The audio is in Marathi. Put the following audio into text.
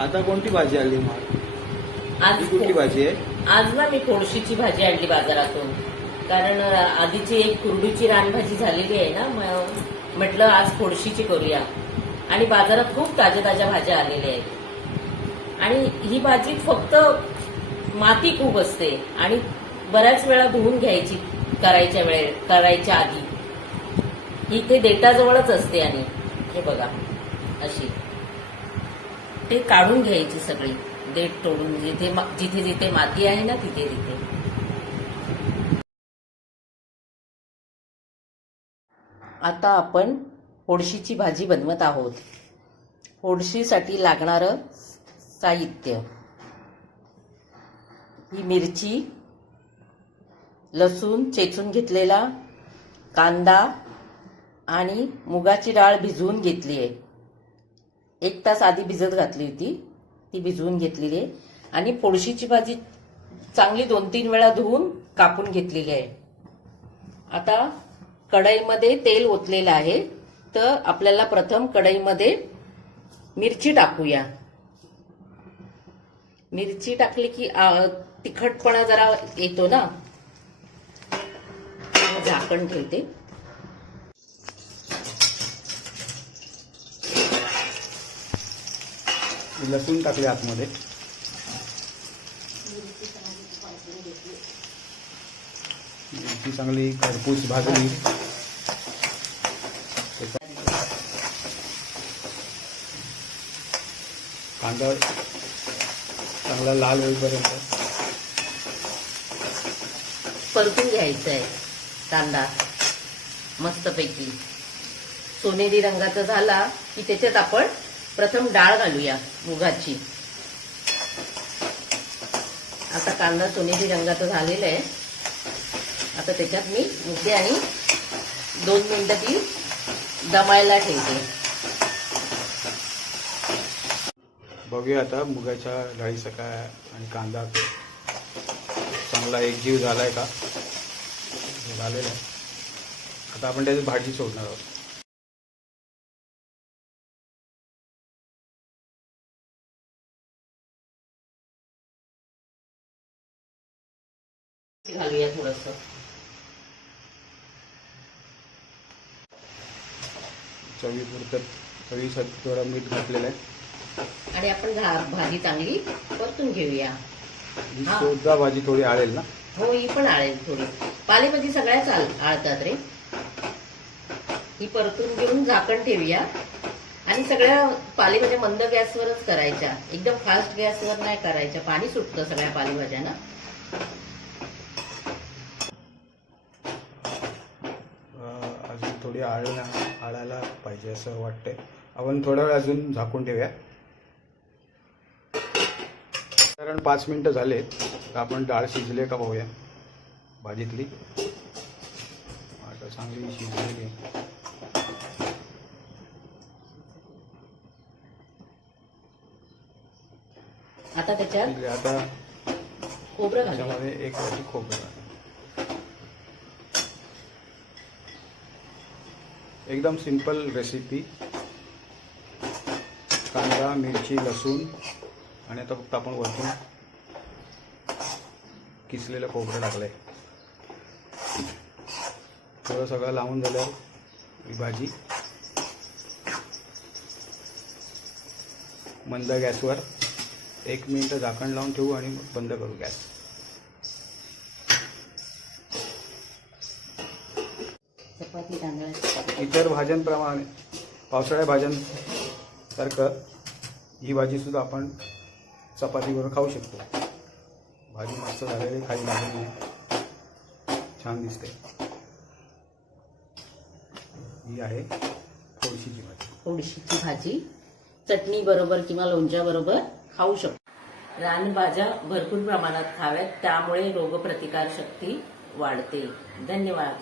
आता कोणती भाजी आली मग? आज कुठली भाजी आहे? आज ना मी फोडशीची भाजी आणली बाजारातून. कारण आधीची एक कुरडूची रानभाजी झालेली आहे ना म्हटलं आज फोडशीची करूया. आणि बाजारात खूप ताज्या ताज्या भाज्या आलेल्या आहेत. आणि ही भाजी फक्त माती खूप असते आणि बऱ्याच वेळा धुवून घ्यायची करायच्या वेळे करायच्या आधी. ही ते देटाजवळच असते आणि हे बघा अशी. ते काढून घ्यायची सगळी. देठ तोडून जिथे मा- जिथे जिथे माती आहे ना तिथे तिथे. आता आपण होडशीची भाजी बनवत आहोत. होडशीसाठी लागणारं साहित्य. ही मिरची लसूण चेचून घेतलेला कांदा आणि मुगाची डाळ भिजवून घेतली आहे. एक तास आधी भिजत घातली होती. ती भिजवून घेतलेली आहे. आणि फोडशीची भाजी चांगली दोन तीन वेळा धुवून कापून घेतलेली आहे. आता कढईमध्ये तेल ओतलेलं आहे. तर आपल्याला प्रथम कढईमध्ये मिरची टाकूया. मिरची टाकली की तिखटपणा जरा येतो ना? झाकण ठेवते. लसूण टाकले आतमध्ये. मिरची चांगली खरपूस भाजली. कांदा चांगला लाल होईपर्यंत. परतून घ्यायचं आहे कांदा मस्तपैकी. सोनेरी रंगाचा झाला की त्याच्यात आपण प्रथम डाळ घालूया मुगाची. आता कांदा सोनेरी रंगाचा झालेला आहे. आता त्याच्यात मी मुगे आणि दोन मिनटं ती दमायला ठेवते. बघूया आता मुगाच्या डाळीचा काय आणि कांदा चांगला एकजीव झालाय का? झालेला आहे. आता आपण त्याची भाजी सोडणार आहोत. घालूया थोडस. चवीपुरतं चवीसाठी थोडा मीठ घातलेलं आहे. आणि आपण भाजी चांगली परतून घेऊया. सुद्धा भाजी थोडी आळेल ना? हो ही पण आळेल थोडी. पालेभाजी सगळ्याच आळतात रे. ही परतून घेऊन झाकण ठेवूया. आणि सगळ्या पालेभाज्या मंद गॅसवरच करायच्या. एकदम फास्ट गॅसवर नाही करायच्या. पाणी सुटतं सगळ्या पालेभाज्यांना. अं, अजून थोडी आळ आळायला पाहिजे असं वाटतंय. आपण थोडा वेळ अजून झाकून ठेवूया. कारण पाच मिनटं झाले तर आपण डाळ शिजले का पाहूया भाजीतली. आता चांगली शिजलेली. आता त्याच्यात. आता खोबरं त्याच्यामध्ये एक वाटी खोबरं. एकदम सिंपल रेसिपी. कांदा मिरची लसूण आणि आता फक्त आपण वरतून किसलेलं खोबरं टाकलंय. थोडं सगळं लावून झाल्यावर ही भाजी. मंद गॅसवर एक मिनटं झाकण लावून ठेवू आणि बंद करू गॅस. चपाती तांदळाची इतर भाज्यांप्रमाणे पावसाळ्या भाज्यांसारखं ही भाजीसुद्धा आपण चपातीबरोबर खाऊ शकतो. भाजी मस्त झालेली खाली लागली छान दिसते. ही आहे थोडीशीची भाजी. थोडीशीची भाजी. चटणी बरोबर किंवा लोणच्या बरोबर खाऊ शकतो. रानभाज्या भरपूर प्रमाणात खाव्यात त्यामुळे रोगप्रतिकार शक्ती वाढते. धन्यवाद.